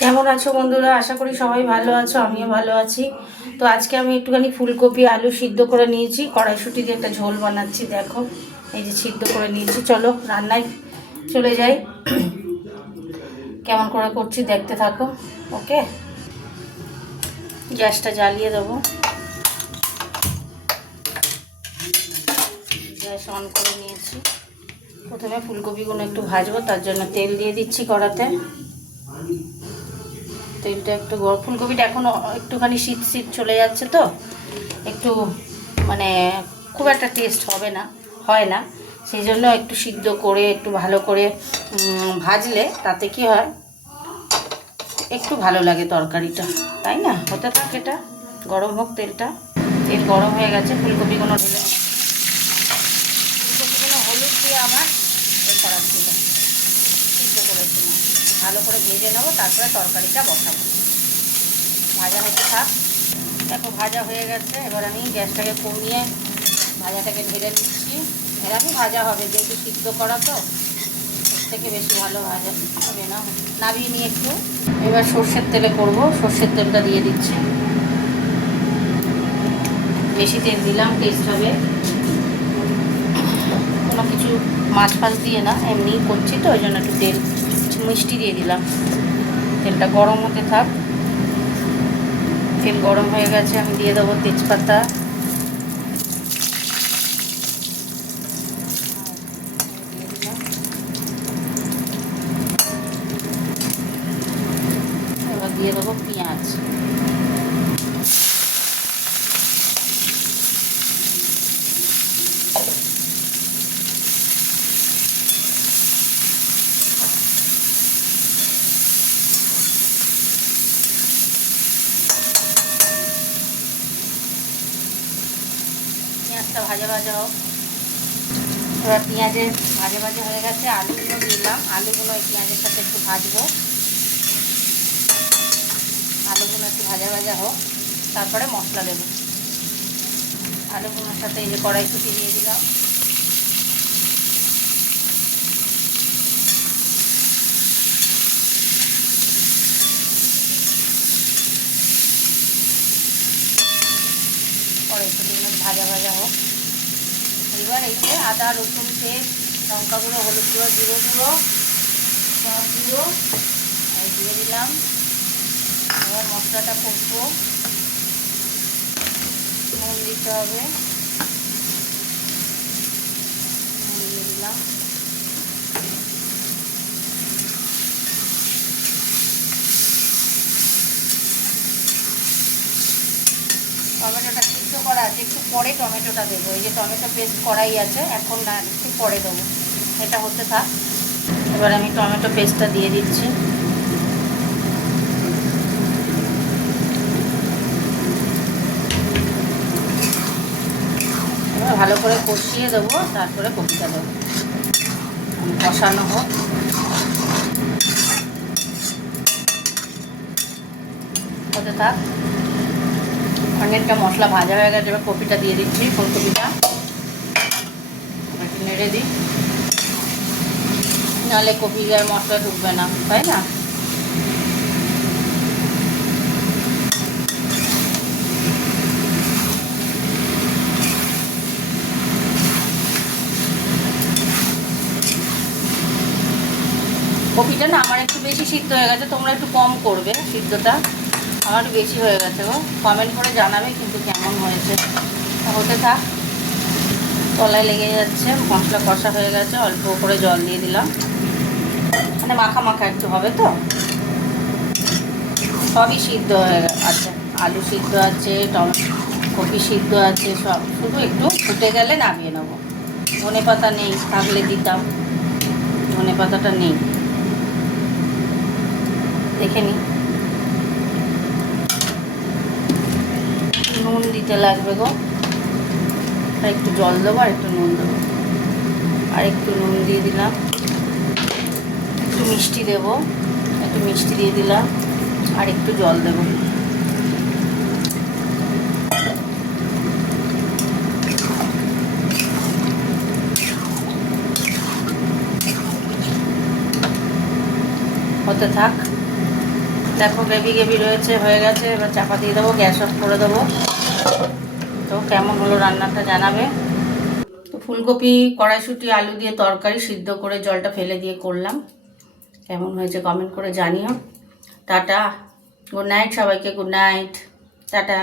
কেমন আছো বন্ধুরা? আশা করি সবাই ভালো আছো, আমিও ভালো আছি। তো আজকে আমি একটুখানি ফুলকপি আলু সিদ্ধ করে নিয়েছি, কড়াইশুঁটি দিয়ে একটা ঝোল বানাচ্ছি। দেখো, এই যে সিদ্ধ করে নিয়েছি। চলো রান্নায় চলে যাই। কেমন করে করছি দেখতে থাকো। ওকে, গ্যাসটা জ্বালিয়ে দেবো। গ্যাস অন করে নিয়েছি। প্রথমে ফুলকপিগুলো একটু ভাজবো, তার জন্য তেল দিয়ে দিচ্ছি কড়াতে। তেলটা একটু ফুলকপিটা এখনও একটুখানি শীত শীত চলে যাচ্ছে, তো একটু মানে খুব একটা টেস্ট হয় না। সেই জন্য একটু সিদ্ধ করে একটু ভালো করে ভাজলে তাতে কি হয়, একটু ভালো লাগে তরকারিটা, তাই না? হতে থাক, এটা গরম হোক। তেল গরম হয়ে গেছে। ফুলকপিগুলো ঢেলে, ফুলকপিগুলো হলুদ দিয়ে আমার করা ছিল, সিদ্ধ করেছিলাম। ভালো করে ভেজে নেবো, তারপরে তরকারিটা বসাবো। ভাজা হতে থাক। দেখো ভাজা হয়ে গেছে। এবার আমি গ্যাসটাকে কমিয়ে ভাজাটাকে ঢেলে দিচ্ছি। এরকমই ভাজা হবে, যেহেতু সিদ্ধ করা, তো এর থেকে বেশি ভালো ভাজা হবে না। নামিয়ে নিয়ে একটু এবার সর্ষের তেলে করব। সর্ষের তেলটা দিয়ে দিচ্ছি। বেশি তেল দিলাম, টেস্ট হবে। কোনো কিছু মাছ ফাছ দিয়ে না, এমনিই করছি, তো ওই জন্য একটু তেল মিষ্টি দিয়ে দিলাম। তেলটা গরম হতে থাক। তেল গরম হয়ে গেছে, আমি দিয়ে দেবো তেজপাতা। এবার দিয়ে দেবো পেঁয়াজ। পেঁয়াজটা ভাজা ভাজা হোক। এবার পেঁয়াজের ভাজা ভাজা হয়ে গেছে, আলুগুলো দিলাম। আলুগুলো এই পেঁয়াজের সাথে একটু ভাজবো। আলুগুলো একটু ভাজা ভাজা হোক, তারপরে মশলা দেবো। আলুগুলোর সাথে এই যে কড়াইশুঁটি দিয়ে দিলাম। কড়াইশুঁটিগুলো ভাজা ভাজা হোক। এবার এই যে আদা রসুন পেস্ট, লঙ্কা গুঁড়ো, হলুদ গুঁড়ো, জিরে গুঁড়ো, সব গুঁড়ো দিয়ে দিলাম। এবার মশলাটা কষবো। নুন দিতে হবে, নুন দিয়ে দিলাম। টমেটোটা সিদ্ধ করা আছে, একটু পরে টমেটোটা দেবো। এই যে টমেটো পেস্ট করাই আছে, এখন না, একটু পরে দেবো। এটা হতে থাক। এবার আমি টমেটো পেস্টটা দিয়ে দিচ্ছি। এবার ভালো করে কষিয়ে দেবো, তারপরে কপিটা দেবো। কষানো হোক। হতে থাক। অনেকটা মশলা ভাজা হয়ে গেছে। এবার কপিটা দিয়ে দিচ্ছি, ফুলকপিটা একটু নেড়ে দিই, নাহলে কপি আর মশলা ঢুকবে না, তাই না? কপিটা না আমার একটু বেশি সিদ্ধ হয়ে গেছে, তোমরা একটু কম করবে সিদ্ধটা। আমার একটু বেশি হয়ে গেছে গো। কমেন্ট করে জানাবে কিন্তু কেমন হয়েছে। হতে থাক। তলায় লেগে যাচ্ছে। মশলা কষা হয়ে গেছে, অল্প করে জল দিয়ে দিলাম, মানে মাখা মাখা একটু হবে। তো সবই সিদ্ধ হয়ে আছে, আলু সিদ্ধ আছে, কপি সিদ্ধ আছে, সব। শুধু একটু ফুটে গেলে নামিয়ে নেবো। ধনে পাতা নেই, থাকলে দিতাম। ধনে পাতাটা নেই, দেখে নি। নুন দিতে লাগবে গো, আর একটু জল দেবো, আর একটু নুন দেবো। আর একটু নুন দিয়ে দিলাম। একটু মিষ্টি দেবো, একটু মিষ্টি দিয়ে দিলাম, আর একটু জল দেবো। হতে থাক। দেখো গ্রেভি গ্রেভি রয়েছে, হয়ে গেছে। এবার চাপা দিয়ে দেবো, গ্যাস অফ করে দেবো। তো কেমন হলো রান্নাটা জানাবে। তো ফুলকপি কড়াইশুঁটি আলু দিয়ে তরকারি সিদ্ধ করে জলটা ফেলে দিয়ে করলাম। কেমন হয়েছে কমেন্ট করে জানিও। টাটা, গুড নাইট সবাইকে, গুড নাইট, টাটা।